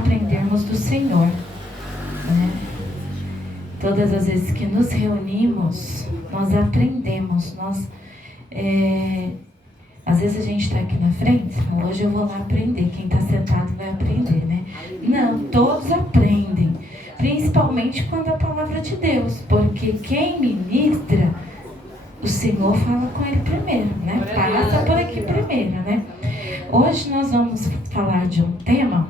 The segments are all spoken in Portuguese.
aprendermos do Senhor, né? Todas as vezes que nos reunimos, nós aprendemos. Às vezes a gente está aqui na frente, hoje eu vou lá aprender, quem está sentado vai aprender, né? Não, todos aprendem, principalmente quando a palavra de Deus, porque quem ministra, o Senhor fala com ele primeiro, né? Passa por aqui primeiro, né? Hoje nós vamos falar de um tema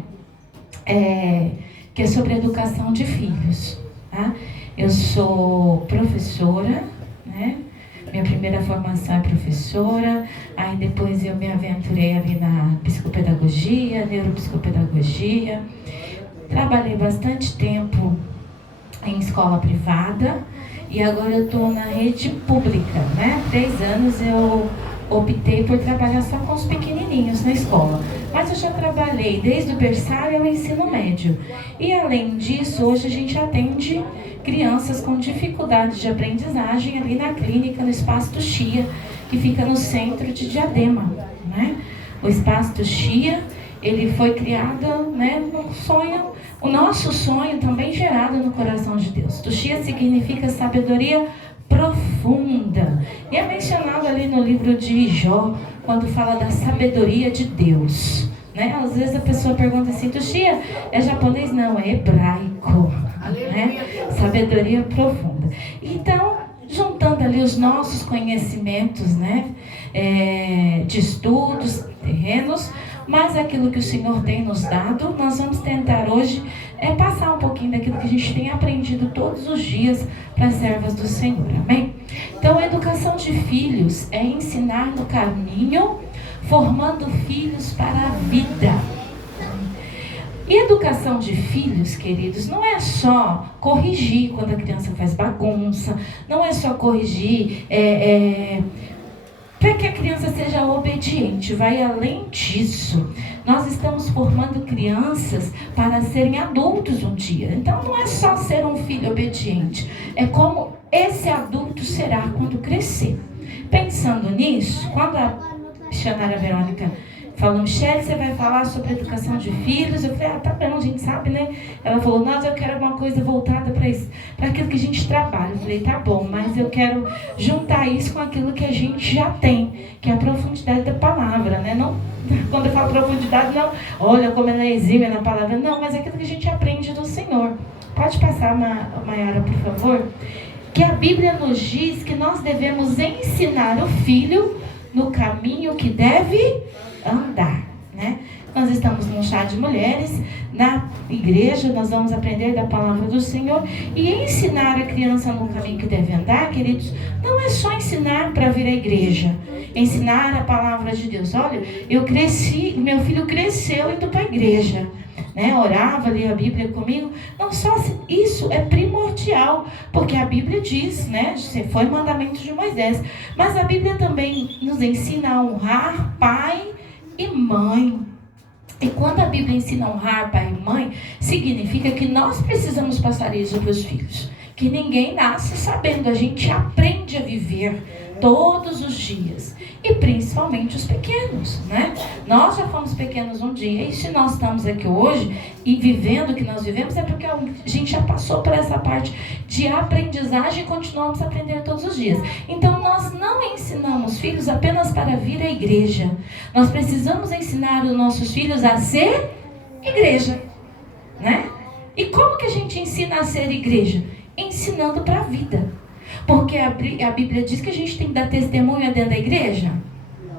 que é sobre educação de filhos, tá? Eu sou professora, né? Minha primeira formação é professora, aí depois eu me aventurei ali na psicopedagogia, neuropsicopedagogia. Trabalhei bastante tempo em escola privada e agora eu estou na rede pública, né? 3 anos eu optei por trabalhar só com os pequenininhos na escola. Mas eu já trabalhei desde o berçário ao ensino médio. E além disso, hoje a gente atende crianças com dificuldade de aprendizagem ali na clínica, no Espaço Tuxia, que fica no centro de Diadema, né? O Espaço Tuxia, ele foi criado, né, num sonho, o nosso sonho também gerado no coração de Deus. Tuxia significa sabedoria profunda. E é mencionado ali no livro de Jó, quando fala da sabedoria de Deus, né? Às vezes a pessoa pergunta assim, Tuxia, é japonês? Não, é hebraico, né? Sabedoria profunda. Então, juntando ali os nossos conhecimentos, né? De estudos, terrenos, mas aquilo que o Senhor tem nos dado, nós vamos tentar hoje passar um pouquinho daquilo que a gente tem aprendido todos os dias para as servas do Senhor, amém? Então, a educação de filhos é ensinar no caminho, formando filhos para a vida. E educação de filhos, queridos, não é só corrigir quando a criança faz bagunça, não é só corrigir para que a criança seja obediente, vai além disso. Nós estamos formando crianças para serem adultos um dia. Então não é só ser um filho obediente, é como esse adulto será quando crescer. Pensando nisso, quando a missionária Verônica falou, Michele, você vai falar sobre educação de filhos? Eu falei, tá bom, a gente sabe, né? Ela falou, nossa, eu quero alguma coisa voltada para aquilo que a gente trabalha. Eu falei, tá bom, mas eu quero juntar isso com aquilo que a gente já tem, que é a profundidade da palavra, né? Não, quando eu falo profundidade, não, olha como ela é exímia na palavra, não, mas aquilo que a gente aprende do Senhor. Pode passar, Maiara, por favor? Que a Bíblia nos diz que nós devemos ensinar o filho no caminho que deve andar, né? Nós estamos num chá de mulheres, na igreja, nós vamos aprender da palavra do Senhor e ensinar a criança no caminho que deve andar, queridos, não é só ensinar para vir à igreja, ensinar a palavra de Deus. Olha, eu cresci, meu filho cresceu indo para a igreja, né? Orava, lia a Bíblia comigo. Não só isso é primordial, porque a Bíblia diz, né? Foi o mandamento de Moisés, mas a Bíblia também nos ensina a honrar pai e mãe. E quando a Bíblia ensina a honrar pai e mãe, significa que nós precisamos passar isso para os filhos. Que ninguém nasce sabendo, a gente aprende a viver todos os dias. E principalmente os pequenos, né? Nós já fomos pequenos um dia, e se nós estamos aqui hoje e vivendo o que nós vivemos, é porque a gente já passou por essa parte de aprendizagem e continuamos a aprender todos os dias. Então nós não ensinamos filhos apenas para vir à igreja. Nós precisamos ensinar os nossos filhos a ser igreja, né? E como que a gente ensina a ser igreja? Ensinando para a vida. Porque a Bíblia diz que a gente tem que dar testemunho dentro da igreja?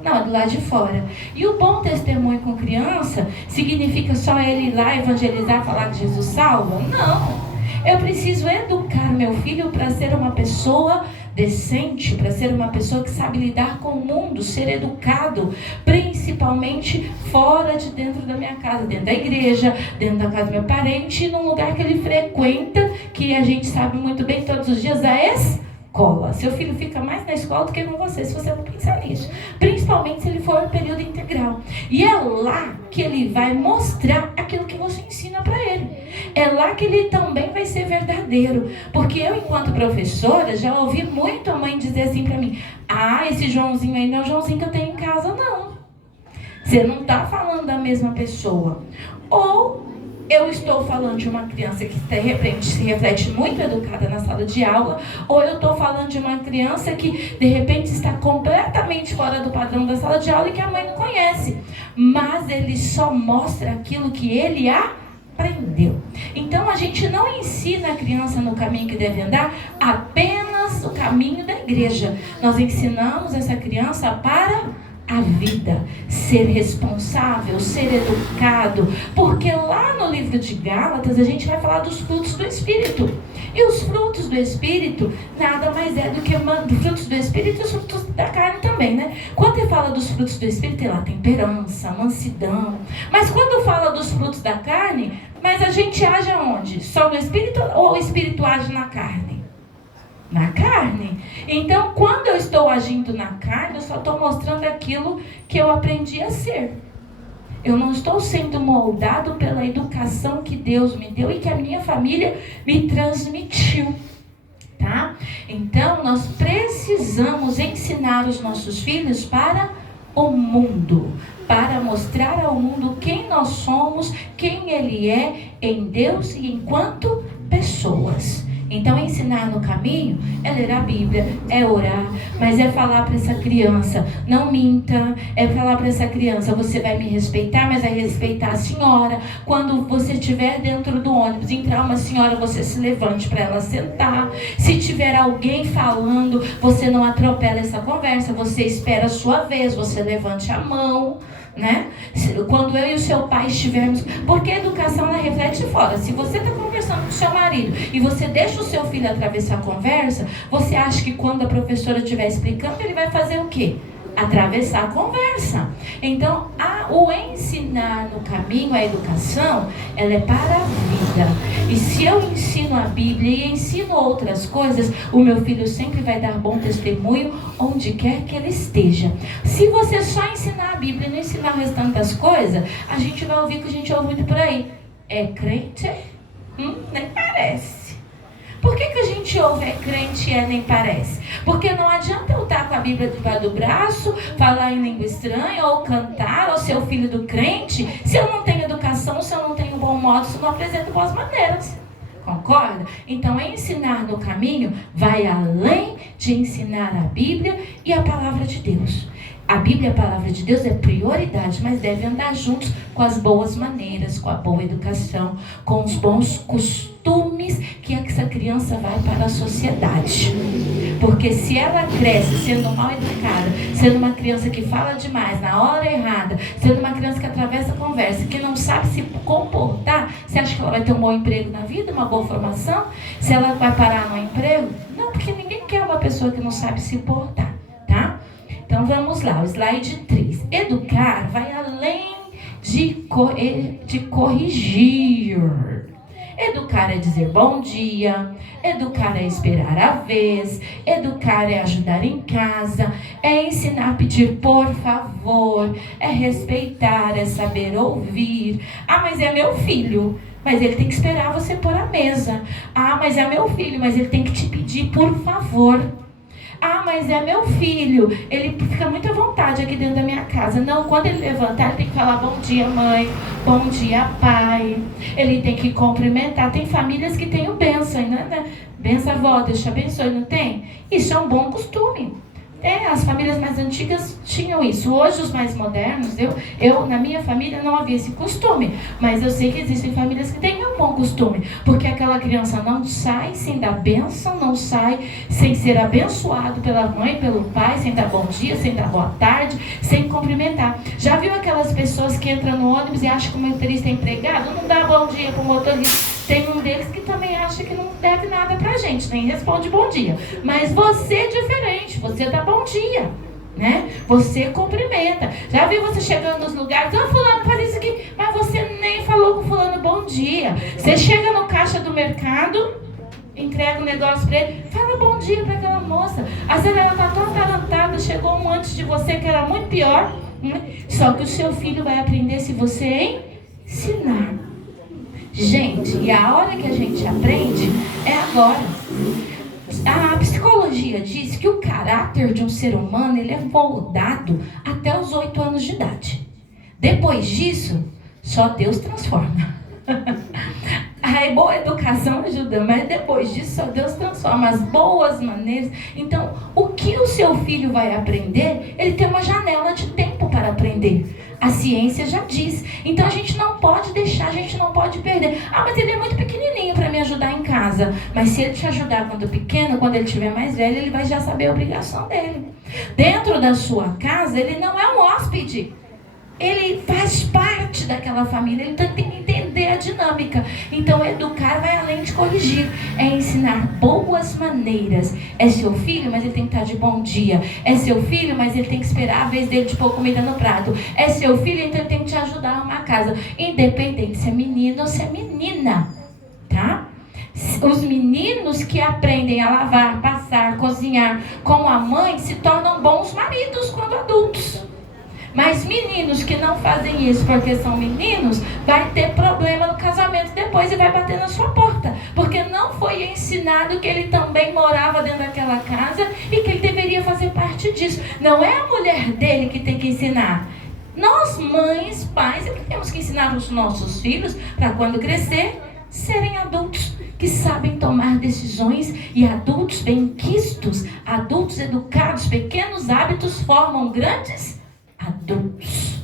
Não, é do lado de fora. E o bom testemunho com criança significa só ele ir lá evangelizar, falar que Jesus salva? Não. Eu preciso educar meu filho para ser uma pessoa decente, para ser uma pessoa que sabe lidar com o mundo, ser educado, principalmente fora de dentro da minha casa, dentro da igreja, dentro da casa do meu parente, num lugar que ele frequenta, que a gente sabe muito bem todos os dias, a escola. Seu filho fica mais na escola do que com você, se você não pensar nisso. Principalmente se ele for um período integral. E é lá que ele vai mostrar aquilo que você ensina para ele. É lá que ele também vai ser verdadeiro. Porque eu, enquanto professora, já ouvi muito a mãe dizer assim para mim, esse Joãozinho aí não é o Joãozinho que eu tenho em casa, não. Você não está falando da mesma pessoa. Ou eu estou falando de uma criança que de repente se reflete muito educada na sala de aula, ou eu estou falando de uma criança que de repente está completamente fora do padrão da sala de aula e que a mãe não conhece. Mas ele só mostra aquilo que ele aprendeu. Então a gente não ensina a criança no caminho que deve andar apenas o caminho da igreja. Nós ensinamos essa criança para a vida, ser responsável, ser educado, porque lá no livro de Gálatas a gente vai falar dos frutos do Espírito. E os frutos do Espírito nada mais é do que frutos do Espírito e os frutos da carne também, né? Quando ele fala dos frutos do Espírito, tem lá temperança, mansidão. Mas quando fala dos frutos da carne, mas a gente age aonde? Só no Espírito ou o Espírito age na carne? Na carne. Então, quando eu estou agindo na carne, eu só estou mostrando aquilo que eu aprendi a ser. Eu não estou sendo moldado pela educação que Deus me deu e que a minha família me transmitiu, tá? Então, nós precisamos ensinar os nossos filhos para o mundo, para mostrar ao mundo quem nós somos, quem Ele é em Deus e enquanto pessoas. Então, ensinar no caminho é ler a Bíblia, é orar, mas é falar para essa criança, não minta, é falar para essa criança, você vai me respeitar, mas vai respeitar a senhora. Quando você estiver dentro do ônibus, entrar uma senhora, você se levante para ela sentar. Se tiver alguém falando, você não atropela essa conversa, você espera a sua vez, você levante a mão. Né? Quando eu e o seu pai estivermos, porque a educação ela reflete fora. Se você está conversando com o seu marido e você deixa o seu filho atravessar a conversa, você acha que quando a professora estiver explicando, ele vai fazer o quê? Atravessar a conversa. Então, o ensinar no caminho, a educação, ela é para a vida. E se eu ensino a Bíblia e ensino outras coisas, o meu filho sempre vai dar bom testemunho onde quer que ele esteja. Se você só ensinar a Bíblia e não ensinar o restante das coisas, a gente vai ouvir o que a gente ouve muito por aí. É crente? Nem parece. Por que a gente ouve é crente e nem parece? Porque não adianta eu estar com a Bíblia debaixo do braço, falar em língua estranha, ou cantar, ou ser o filho do crente, se eu não tenho educação, se eu não tenho bom modo, se eu não apresento boas maneiras. Concorda? Então, ensinar no caminho vai além de ensinar a Bíblia e a palavra de Deus. A Bíblia e a palavra de Deus é prioridade, mas deve andar juntos com as boas maneiras, com a boa educação, com os bons costumes que essa criança vai para a sociedade. Porque se ela cresce sendo mal educada, sendo uma criança que fala demais na hora errada, sendo uma criança que atravessa a conversa, que não sabe se comportar, você acha que ela vai ter um bom emprego na vida, uma boa formação? Se ela vai parar no emprego? Não, porque ninguém quer uma pessoa que não sabe se portar, tá? Então vamos lá, o slide 3. Educar vai além de corrigir. Educar é dizer bom dia, educar é esperar a vez, educar é ajudar em casa, é ensinar a pedir por favor, é respeitar, é saber ouvir. Mas é meu filho, mas ele tem que esperar você pôr a mesa. Mas é meu filho, mas ele tem que te pedir por favor. Mas é meu filho, ele fica muito à vontade aqui dentro da minha casa. Não, quando ele levantar, ele tem que falar bom dia, mãe, bom dia, pai. Ele tem que cumprimentar. Tem famílias que têm o bênção, né? Benção, avó, Deus te abençoe, não tem? Isso é um bom costume. As famílias mais antigas tinham isso. Hoje os mais modernos, eu na minha família não havia esse costume. Mas eu sei que existem famílias que têm um bom costume. Porque aquela criança não sai sem dar bênção, não sai sem ser abençoado pela mãe, pelo pai, sem dar bom dia, sem dar boa tarde, sem cumprimentar. Já viu aquelas pessoas que entram no ônibus e acham que o motorista é empregado? Não dá bom dia para o motorista. Tem um deles que também acha que não deve nada pra gente, nem responde bom dia. Mas você é diferente, você dá bom dia, né? Você cumprimenta. Já viu você chegando nos lugares, fulano faz isso aqui, mas você nem falou com o fulano bom dia. Você chega no caixa do mercado, entrega um negócio pra ele, fala bom dia pra aquela moça. Às vezes ela tá tão atarantada, chegou um antes de você que era muito pior, né? Só que o seu filho vai aprender se você ensinar. Gente, e a hora que a gente aprende é agora. A psicologia diz que o caráter de um ser humano ele é moldado até os 8 anos de idade. Depois disso, só Deus transforma. A boa educação ajuda, mas depois disso só Deus transforma as boas maneiras. Então, o que o seu filho vai aprender, ele tem uma janela de tempo para aprender. A ciência já diz. Então a gente não pode deixar, a gente não pode perder. Ah, mas ele é muito pequenininho para me ajudar em casa. Mas se ele te ajudar quando pequeno, quando ele estiver mais velho, ele vai já saber a obrigação dele. Dentro da sua casa, ele não é um hóspede. Ele faz parte daquela família, ele tem que entender a dinâmica. Então, educar vai além de corrigir. É ensinar boas maneiras. É seu filho, mas ele tem que estar de bom dia. É seu filho, mas ele tem que esperar a vez dele de pôr comida no prato. É seu filho, então ele tem que te ajudar a arrumar a casa. Independente se é menino ou se é menina. Tá? Os meninos que aprendem a lavar, passar, cozinhar com a mãe se tornam bons maridos quando adultos. Mas meninos que não fazem isso porque são meninos, vai ter problema no casamento depois e vai bater na sua porta. Porque não foi ensinado que ele também morava dentro daquela casa e que ele deveria fazer parte disso. Não é a mulher dele que tem que ensinar. Nós, mães, pais, é que temos que ensinar os nossos filhos para quando crescer, serem adultos que sabem tomar decisões e adultos bem-quistos, adultos educados. Pequenos hábitos formam grandes adultos,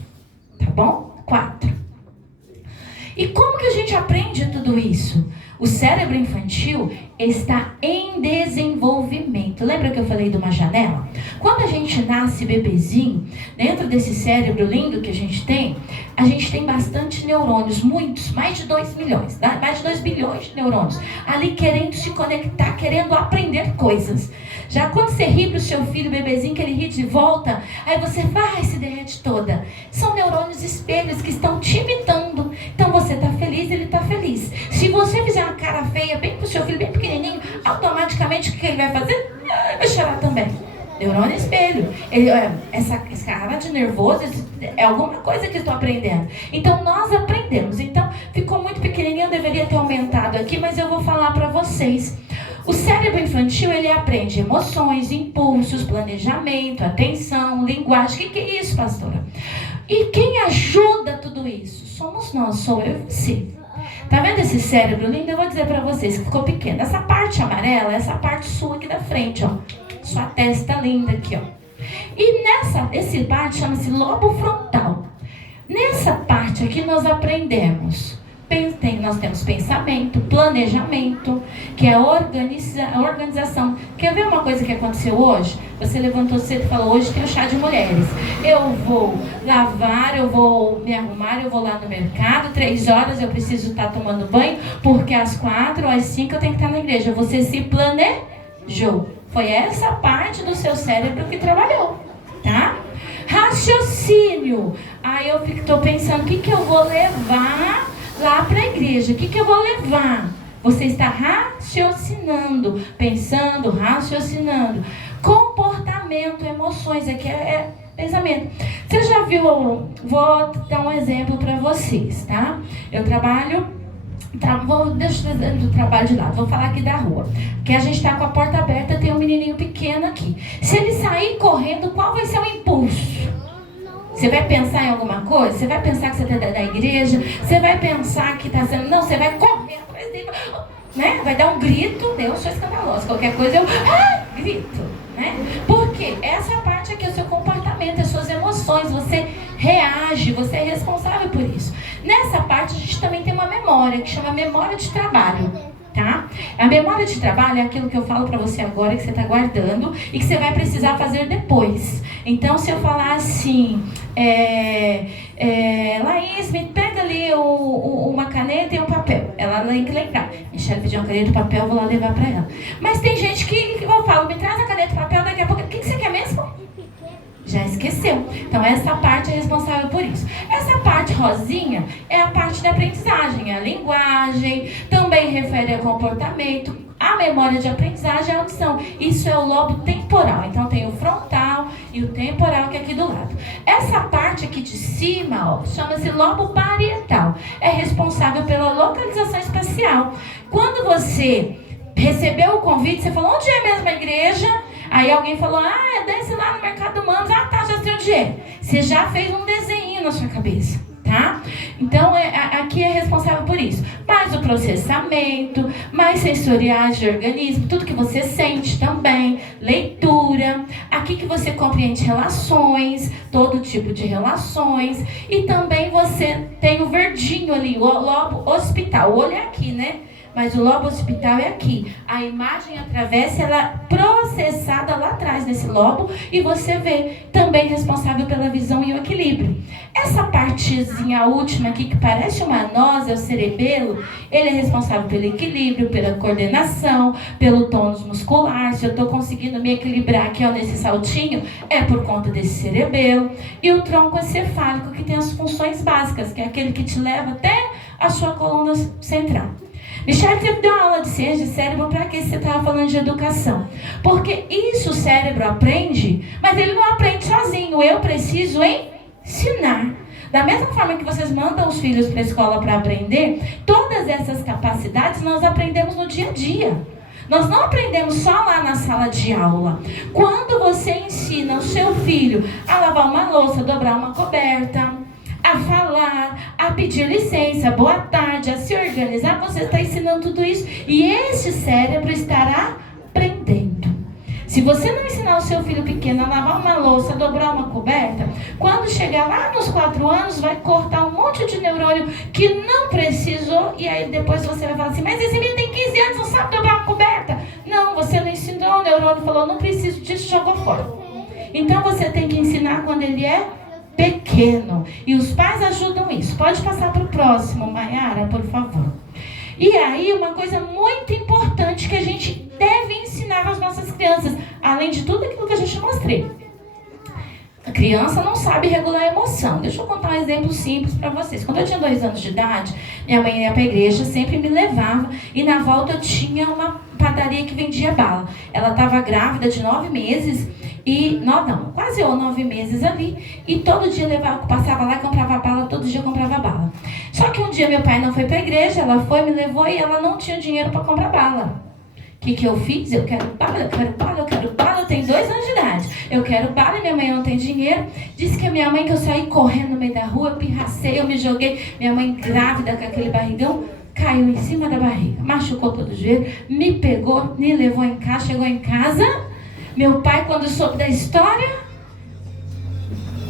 tá bom? 4. E como que a gente aprende tudo isso? O cérebro infantil está em desenvolvimento. Lembra que eu falei de uma janela? Quando a gente nasce bebezinho, dentro desse cérebro lindo que a gente tem bastante neurônios, muitos, mais de 2 milhões, mais de 2 bilhões de neurônios, ali querendo se conectar, querendo aprender coisas. Já quando você ri pro seu filho bebezinho, que ele ri de volta, aí você vai se derrete toda. São neurônios espelhos que estão te imitando. Então você tá feliz, ele tá feliz. Se você fizer uma cara feia bem pro seu filho, bem pequenininho, automaticamente o que ele vai fazer? Vai chorar também. Neurônio espelho. Essa cara de nervoso é alguma coisa que estou aprendendo. Então nós aprendemos. Então ficou muito pequenininho, eu deveria ter aumentado aqui, mas eu vou falar para vocês. O cérebro infantil, ele aprende emoções, impulsos, planejamento, atenção, linguagem. O que é isso, pastora? E quem ajuda tudo isso? Somos nós, sou eu e você. Tá vendo esse cérebro lindo? Eu vou dizer pra vocês que ficou pequeno. Essa parte amarela, essa parte sua aqui da frente, ó. Sua testa linda aqui, ó. E esse parte chama-se lobo frontal. Nessa parte aqui nós aprendemos. Nós temos pensamento, planejamento, que é a organização. Quer ver uma coisa que aconteceu hoje? Você levantou cedo e falou, hoje tem o chá de mulheres. Eu vou lavar, eu vou me arrumar, eu vou lá no mercado, 3 horas eu preciso estar tomando banho, porque às 4 ou às 5 eu tenho que estar na igreja. Você se planejou. Foi essa parte do seu cérebro que trabalhou, tá? Raciocínio. Aí eu estou pensando, o que eu vou levar lá para a igreja? O que eu vou levar? Você está raciocinando, pensando, raciocinando. Comportamento, emoções, aqui é pensamento. Você já viu, vou dar um exemplo para vocês, tá? Eu trabalho, deixa eu ver do trabalho de lado, vou falar aqui da rua. Que a gente está com a porta aberta, tem um menininho pequeno aqui. Se ele sair correndo, qual vai ser o impulso? Você vai pensar em alguma coisa? Você vai pensar que você está da igreja? Você vai pensar que está sendo... Não, você vai correr atrás dele, né? Vai dar um grito. Eu sou escandalosa. Qualquer coisa eu grito, né? Porque essa parte aqui é o seu comportamento, as suas emoções. Você reage, você é responsável por isso. Nessa parte a gente também tem uma memória, que chama memória de trabalho. Tá? A memória de trabalho é aquilo que eu falo para você agora, que você está guardando e que você vai precisar fazer depois. Então, se eu falar assim, Laís, me pega ali uma caneta e um papel. Ela tem que lembrar. Michelle pediu uma caneta e um papel, eu vou lá levar para ela. Mas tem gente que eu falo, me traz a caneta e papel, daqui a pouco, o que você quer mesmo? Já esqueceu. Então essa parte é responsável por isso. Essa parte rosinha é a parte da aprendizagem, é a linguagem, também refere a comportamento. A memória de aprendizagem é a audição. Isso é o lobo temporal. Então tem o frontal e o temporal que é aqui do lado. Essa parte aqui de cima, ó, chama-se lobo parietal. É responsável pela localização espacial. Quando você recebeu o convite, você falou, onde é mesmo a igreja? Aí alguém falou, desce lá no Mercado Humanos. Tá, já sei onde é. Você já fez um desenho na sua cabeça, tá? Então, aqui é responsável por isso. Mas o processamento, mais sensoriais de organismo, tudo que você sente também, leitura, aqui que você compreende relações, todo tipo de relações, e também você tem o verdinho ali, o lobo occipital, o olho é aqui, né? Mas o lobo occipital é aqui. A imagem atravessa, ela é processada lá atrás nesse lobo e você vê, também responsável pela visão e o equilíbrio. Essa partezinha última aqui, que parece uma noz, é o cerebelo, ele é responsável pelo equilíbrio, pela coordenação, pelo tônus muscular. Se eu estou conseguindo me equilibrar aqui, ó, nesse saltinho, é por conta desse cerebelo. E o tronco encefálico, que tem as funções básicas, que é aquele que te leva até a sua coluna central. Michel sempre deu uma aula de ciência de cérebro para que você estava falando de educação. Porque isso o cérebro aprende, mas ele não aprende sozinho. Eu preciso ensinar. Da mesma forma que vocês mandam os filhos para a escola para aprender, todas essas capacidades nós aprendemos no dia a dia. Nós não aprendemos só lá na sala de aula. Quando você ensina o seu filho a lavar uma louça, dobrar uma coberta, a falar, a pedir licença, boa tarde, a se organizar, você está ensinando tudo isso e esse cérebro estará aprendendo. Se você não ensinar o seu filho pequeno a lavar uma louça, a dobrar uma coberta, quando chegar lá nos 4 anos, vai cortar um monte de neurônio que não precisou, e aí depois você vai falar assim, mas esse menino tem 15 anos, não sabe dobrar uma coberta. Não, você não ensinou, o neurônio falou, não preciso disso, jogou fora. Então você tem que ensinar quando ele é pequeno. E os pais ajudam isso. Pode passar para o próximo, Maiara, por favor. E aí, uma coisa muito importante que a gente deve ensinar às nossas crianças, além de tudo aquilo que a gente mostrei. A criança não sabe regular a emoção. Deixa eu contar um exemplo simples para vocês. Quando eu tinha 2 anos de idade, minha mãe ia para a igreja, sempre me levava, e na volta tinha uma padaria que vendia bala. Ela estava grávida de 9 meses, quase 9 meses ali, e todo dia passava lá e comprava bala, todo dia eu comprava bala. Só que um dia meu pai não foi para a igreja, ela foi, me levou e ela não tinha dinheiro para comprar bala. O que eu fiz? Eu quero bala, eu quero bala, eu quero bala, eu tenho 2 anos de idade. Eu quero bala e minha mãe não tem dinheiro. Disse que a minha mãe, que eu saí correndo no meio da rua, eu pirracei, eu me joguei. Minha mãe grávida com aquele barrigão, caiu em cima da barriga, machucou todo o joelho, me pegou, me levou em casa, chegou em casa. Meu pai, quando soube da história,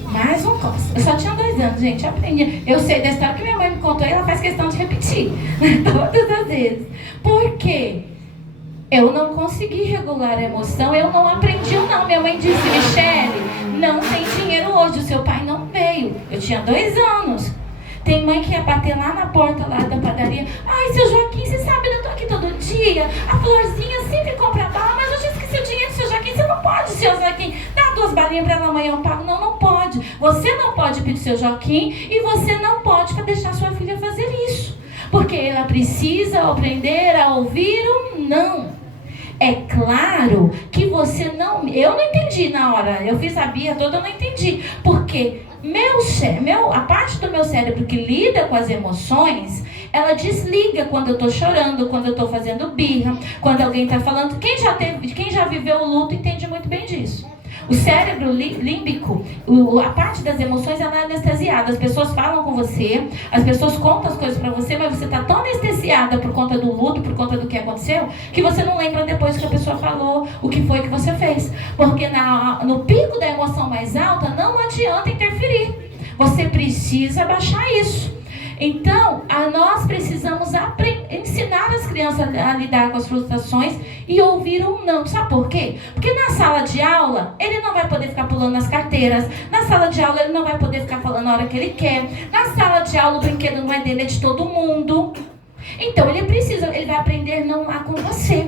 mais um costa. Eu só tinha 2 anos, gente, eu aprendi. Eu sei da história que minha mãe me contou e ela faz questão de repetir todas as vezes. Por quê? Eu não consegui regular a emoção, eu não aprendi não. Minha mãe disse, Michele, não tem dinheiro hoje, o seu pai não veio. Eu tinha 2 anos. Tem mãe que ia bater lá na porta lá da padaria. Ai, seu Joaquim, você sabe, eu tô aqui todo dia. A Florzinha sempre compra bala, mas eu já esqueci o dinheiro do seu Joaquim. Você não pode, seu Joaquim. Dá 2 balinhas pra ela amanhã, eu pago. Não, não pode. Você não pode pedir seu Joaquim e você não pode deixar sua filha fazer isso. Porque ela precisa aprender a ouvir o não. É claro que você não... Eu não entendi na hora. Eu fiz a birra toda, eu não entendi. Porque a parte do meu cérebro que lida com as emoções, ela desliga quando eu estou chorando, quando eu estou fazendo birra, quando alguém está falando. Quem já viveu o luto entende muito bem disso. O cérebro límbico, a parte das emoções, ela é anestesiada. As pessoas falam com você, as pessoas contam as coisas para você, mas você está tão anestesiada por conta do luto, por conta do que aconteceu, que você não lembra depois que a pessoa falou o que foi que você fez. Porque no pico da emoção mais alta, não adianta interferir. Você precisa baixar isso. Então, nós precisamos ensinar as crianças a lidar com as frustrações e ouvir um não. Sabe por quê? Porque na sala de aula, ele não vai poder ficar pulando nas carteiras. Na sala de aula, ele não vai poder ficar falando a hora que ele quer. Na sala de aula, o brinquedo não é dele, é de todo mundo. Então, ele vai aprender não lá com você.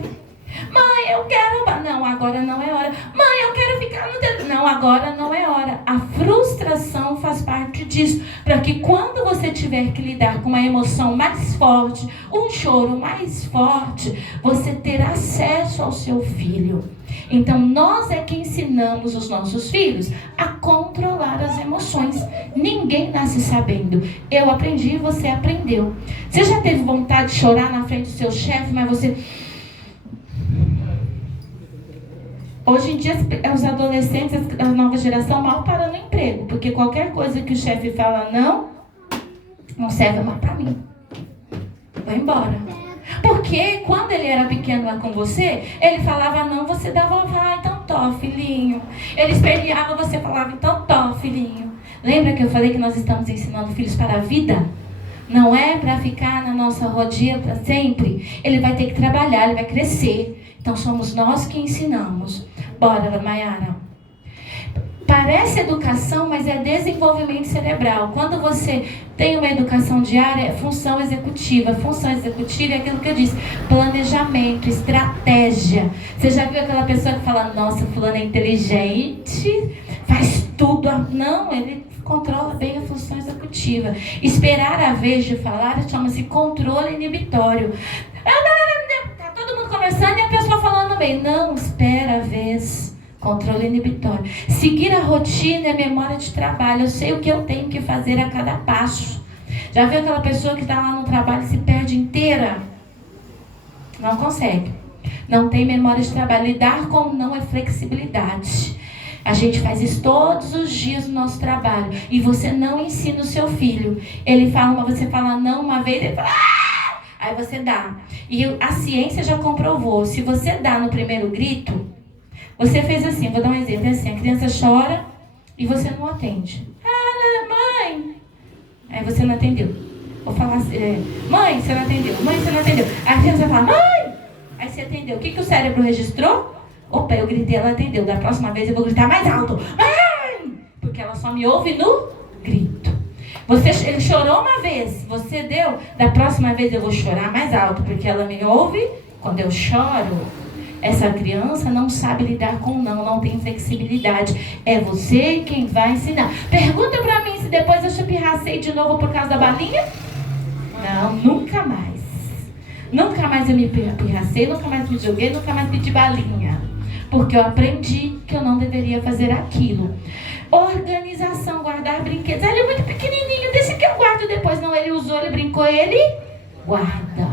Mãe, eu quero... Não, agora não é hora. Mãe, eu quero ficar no... Não, agora não é hora. A frustração faz parte disso. Para que quando você tiver que lidar com uma emoção mais forte, um choro mais forte, você ter acesso ao seu filho. Então, nós é que ensinamos os nossos filhos a controlar as emoções. Ninguém nasce sabendo. Eu aprendi, você aprendeu. Você já teve vontade de chorar na frente do seu chefe, mas você... Hoje em dia, os adolescentes, a nova geração, mal param no emprego. Porque qualquer coisa que o chefe fala não serve mais para mim. vai embora. Porque quando ele era pequeno lá com você, ele falava não, você dava, então tó, filhinho. Ele esperneava, você falava, então tó, filhinho. Lembra que eu falei que nós estamos ensinando filhos para a vida? Não é para ficar na nossa rodinha para sempre. Ele vai ter que trabalhar, ele vai crescer. Então somos nós que ensinamos. Bora, Maiara. Parece educação, mas é desenvolvimento cerebral. Quando você tem uma educação diária, é função executiva. Função executiva é aquilo que eu disse: planejamento, estratégia. Você já viu aquela pessoa que fala, nossa, fulano é inteligente, faz tudo. Não, ele controla bem a função executiva. Esperar a vez de falar chama-se controle inibitório. Tá todo mundo conversando e a pessoa falando no meio. Não, espera a vez. Controle inibitório. Seguir a rotina é memória de trabalho. Eu sei o que eu tenho que fazer a cada passo. Já viu aquela pessoa que está lá no trabalho e se perde inteira? Não consegue. Não tem memória de trabalho. Lidar com não é flexibilidade. A gente faz isso todos os dias no nosso trabalho. E você não ensina o seu filho. Ele fala, você fala não uma vez, ele fala, ah! Aí você dá. E a ciência já comprovou. Se você dá no primeiro grito, você fez assim, vou dar um exemplo, é assim, a criança chora e você não atende. Ah, mãe! Aí você não atendeu. Vou falar assim, mãe, você não atendeu, mãe, você não atendeu. Aí a criança fala, mãe! Aí você atendeu. O que o cérebro registrou? Opa, eu gritei, ela atendeu. Da próxima vez eu vou gritar mais alto. Mãe! Porque ela só me ouve no grito. Ele chorou uma vez, você deu. Da próxima vez eu vou chorar mais alto, porque ela me ouve quando eu choro. Essa criança não sabe lidar com não tem flexibilidade. É você quem vai ensinar. Pergunta pra mim se depois eu chupirracei de novo por causa da balinha. Não, nunca mais. Nunca mais eu me pirracei, nunca mais me joguei, nunca mais pedi balinha. Porque eu aprendi que eu não deveria fazer aquilo. Organização, guardar brinquedos. Ele é muito pequenininho, desse que eu guardo depois. Não, ele usou, ele brincou, ele guarda.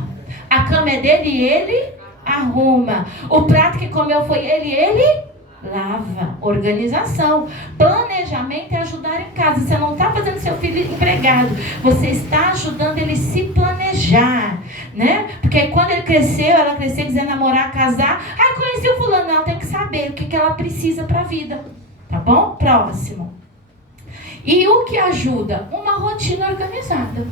A cama é dele e ele arruma. O prato que comeu foi ele lava. Organização. Planejamento é ajudar em casa. Você não está fazendo seu filho empregado. Você está ajudando ele a se planejar, né? Porque quando ele cresceu, ela cresceu, quiser namorar, casar. Conheci o fulano. Ela tem que saber o que ela precisa para a vida. Tá bom? Próximo. E o que ajuda? Uma rotina organizada.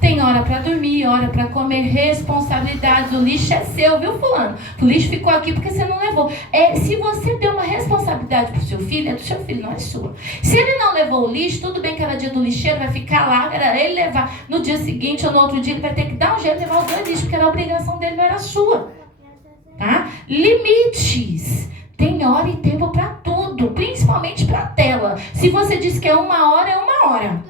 Tem hora para dormir, hora para comer, responsabilidades. O lixo é seu, viu, fulano? O lixo ficou aqui porque você não levou. Se você deu uma responsabilidade pro seu filho, é do seu filho, não é sua. Se ele não levou o lixo, tudo bem que era dia do lixeiro, vai ficar lá, era ele levar. No dia seguinte ou no outro dia, ele vai ter que dar um jeito de levar os dois lixos, porque era a obrigação dele, não era sua. Tá? Limites. Tem hora e tempo para tudo, principalmente para tela. Se você diz que é 1 hora, é 1 hora.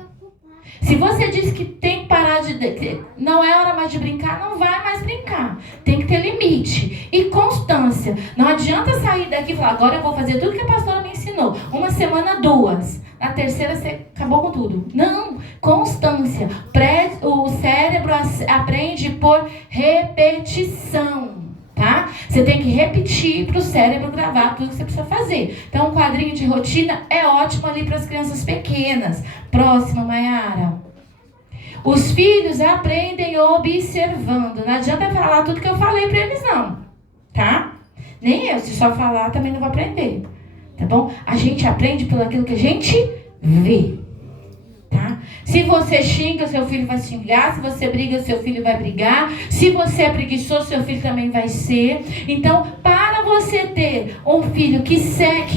Se você diz que tem que parar que não é hora mais de brincar, não vai mais brincar. Tem que ter limite. E constância. Não adianta sair daqui e falar, agora eu vou fazer tudo que a pastora me ensinou. 1 semana, 2. Na terceira você acabou com tudo. Não. Constância. O cérebro aprende por repetição. Tá? Você tem que repetir para o cérebro gravar tudo que você precisa fazer. Então, um quadrinho de rotina é ótimo ali para as crianças pequenas. Próxima, Maiara. Os filhos aprendem observando. Não adianta falar tudo que eu falei para eles, não. Tá? Nem eu, se só falar, também não vou aprender. Tá bom? A gente aprende pelo aquilo que a gente vê. Tá? Se você xinga, seu filho vai xingar. Se você briga, seu filho vai brigar. Se você é preguiçoso, seu filho também vai ser. Então, para você ter um filho que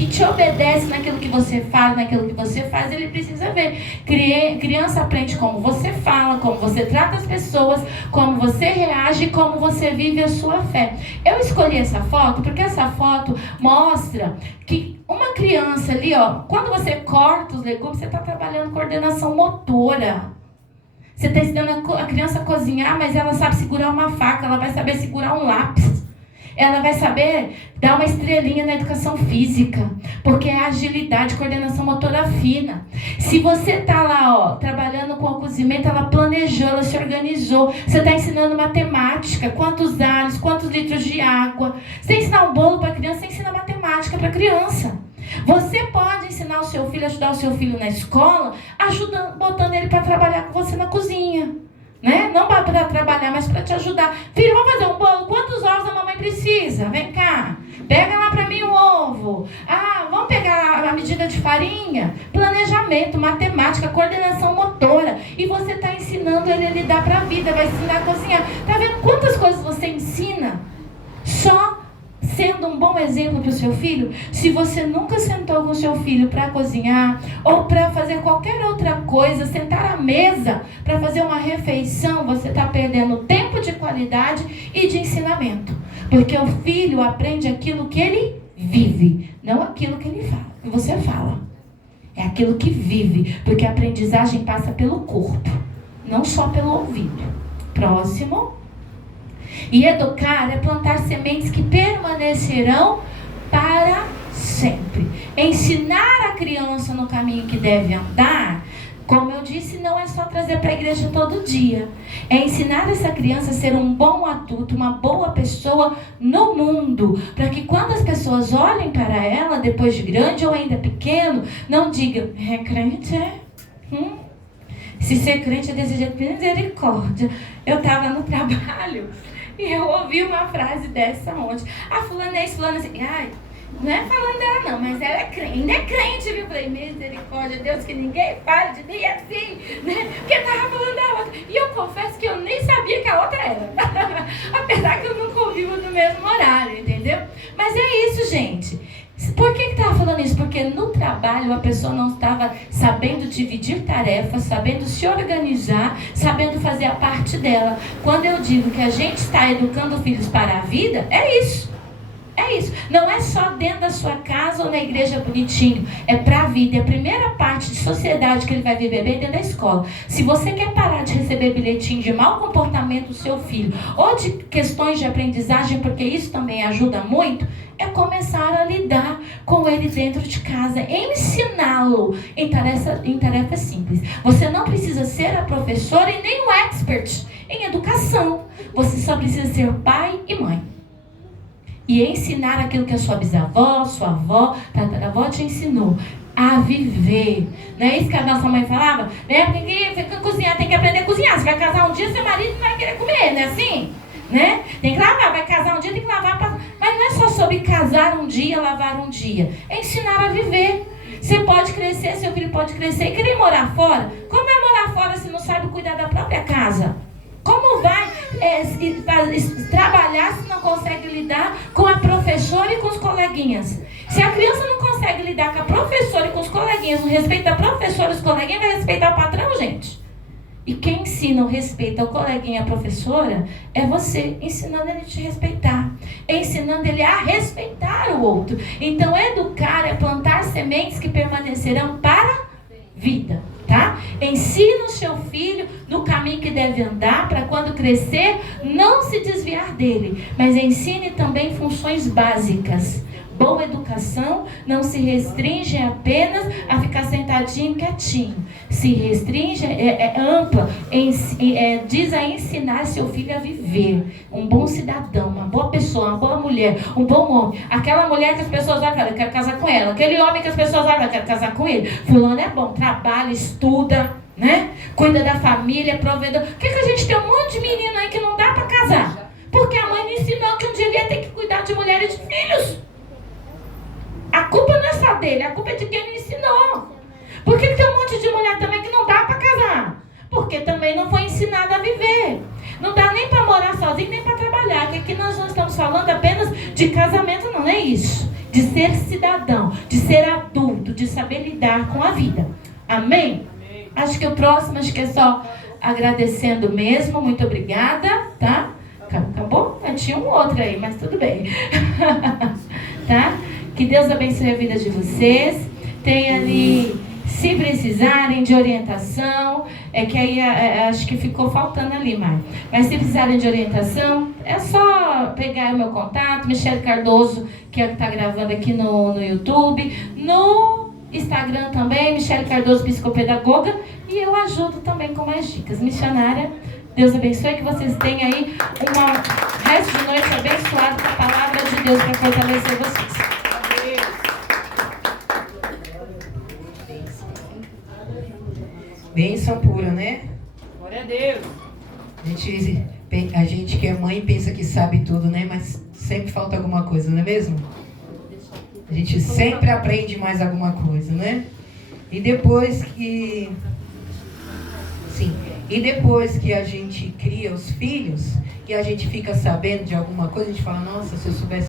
te obedece naquilo que você fala, naquilo que você faz, ele precisa ver. Criança aprende como você fala, como você trata as pessoas, como você reage, como você vive a sua fé. Eu escolhi essa foto porque essa foto mostra que uma criança ali, quando você corta os legumes, você está trabalhando coordenação motora. Você está ensinando a criança a cozinhar, mas ela sabe segurar uma faca, ela vai saber segurar um lápis. Ela vai saber dar uma estrelinha na educação física, porque é agilidade, coordenação motora fina. Se você está lá, trabalhando com o cozimento, ela planejou, ela se organizou. Você está ensinando matemática, quantos alhos, quantos litros de água. Você ensinar um bolo para a criança, você ensina matemática para a criança. Você pode ensinar o seu filho, ajudar o seu filho na escola, botando ele para trabalhar com você na cozinha. né? Não para trabalhar, mas para te ajudar. Filho, vamos fazer um bolo? Quantos ovos a mamãe precisa? Vem cá. Pega lá para mim o ovo. Ah, vamos pegar a medida de farinha? Planejamento, matemática, coordenação motora. E você está ensinando ele a lidar para a vida, vai ensinar a cozinhar. Tá vendo quantas coisas você ensina? Só sendo um bom exemplo para o seu filho. Se você nunca sentou com o seu filho para cozinhar ou para fazer qualquer outra coisa, sentar à mesa para fazer uma refeição, você está perdendo tempo de qualidade e de ensinamento. Porque o filho aprende aquilo que ele vive, não aquilo que ele fala, que você fala. É aquilo que vive, porque a aprendizagem passa pelo corpo, não só pelo ouvido. Próximo. E educar é plantar sementes que permanecerão para sempre. Ensinar a criança no caminho que deve andar, como eu disse, não é só trazer para a igreja todo dia. É ensinar essa criança a ser um bom adulto, uma boa pessoa no mundo. Para que quando as pessoas olhem para ela, depois de grande ou ainda pequeno, não digam, é crente, é? Se ser crente é desejar misericórdia. Eu estava no trabalho e eu ouvi uma frase dessa ontem. A fulana é isso, fulana assim. Ai, não é falando dela não, mas ela é crente. Ainda é crente, viu? Eu falei, misericórdia, Deus, que ninguém fale de mim assim, né? Porque eu estava falando da outra. E eu confesso que eu nem sabia que a outra era. Apesar que eu não convivo no mesmo horário, entendeu? Mas é isso, gente. Por que estava falando isso? Porque no trabalho a pessoa não estava sabendo dividir tarefas, sabendo se organizar, sabendo fazer a parte dela. Quando eu digo que a gente está educando filhos para a vida, é isso. É isso. Não é só dentro da sua casa ou na igreja bonitinho. É para a vida. É a primeira parte de sociedade que ele vai viver bem dentro da escola. Se você quer parar de receber bilhetinho de mau comportamento do seu filho ou de questões de aprendizagem, porque isso também ajuda muito, é começar a lidar com ele dentro de casa. Ensiná-lo em tarefas simples. Você não precisa ser a professora e nem o expert em educação. Você só precisa ser pai e mãe. E ensinar aquilo que a sua bisavó, sua avó, tataravó te ensinou a viver. Não é isso que a nossa mãe falava? Né? Porque cozinhar, tem que aprender a cozinhar. Você vai casar um dia, seu marido não vai querer comer, não é assim? Né? Tem que lavar, vai casar um dia, tem que lavar. Mas não é só sobre casar um dia, lavar um dia. É ensinar a viver. Você pode crescer, seu filho pode crescer e querer morar fora. Como é morar fora se não sabe cuidar da própria casa? Como vai trabalhar se não consegue lidar com a professora e com os coleguinhas? Se a criança não consegue lidar com a professora e com os coleguinhas, não respeita a professora e os coleguinhas, vai respeitar o patrão, gente? E quem ensina o respeito ao coleguinha e à professora é você, ensinando ele a te respeitar, ensinando ele a respeitar o outro. Então, educar é plantar sementes que permanecerão para a vida. Tá? Ensina o seu filho no caminho que deve andar para quando crescer não se desviar dele, mas ensine também funções básicas. Boa educação não se restringe apenas a ficar sentadinho quietinho. Se restringe, é ampla, diz a ensinar seu filho a viver. Um bom cidadão, uma boa pessoa, uma boa mulher, um bom homem. Aquela mulher que as pessoas olham, eu quero casar com ela. Aquele homem que as pessoas olham, eu quero casar com ele. Fulano é bom, trabalha, estuda, né? Cuida da família, provedor. Por que a gente tem um monte de menino aí que não dá para casar? Porque a mãe me ensinou que um dia ele ia ter que cuidar de mulher e de filhos. A culpa não é só dele, a culpa é de quem me ensinou. Por que tem um monte de mulher também que não dá para casar? Porque também não foi ensinada a viver. Não dá nem para morar sozinho, nem para trabalhar. Que aqui nós não estamos falando apenas de casamento, não é isso. De ser cidadão, de ser adulto, de saber lidar com a vida. Amém? Amém. Acho que o próximo, acho que é só agradecendo mesmo. Muito obrigada, tá? Acabou? Tinha um outro aí, mas tudo bem. Tá? Que Deus abençoe a vida de vocês. Tem ali, se precisarem de orientação, é que aí acho que ficou faltando ali, mas se precisarem de orientação, é só pegar o meu contato, Michele Cardoso, que é que está gravando aqui no YouTube, no Instagram também, Michele Cardoso, psicopedagoga, e eu ajudo também com mais dicas. Missionária, Deus abençoe, que vocês tenham aí um resto de noite abençoado com a palavra de Deus para fortalecer vocês. Bênção pura, né? Glória a Deus. A gente que é mãe pensa que sabe tudo, né? Mas sempre falta alguma coisa, não é mesmo? A gente sempre aprende mais alguma coisa, né? E depois que... Sim. E depois que a gente cria os filhos, e a gente fica sabendo de alguma coisa, a gente fala, nossa, se eu soubesse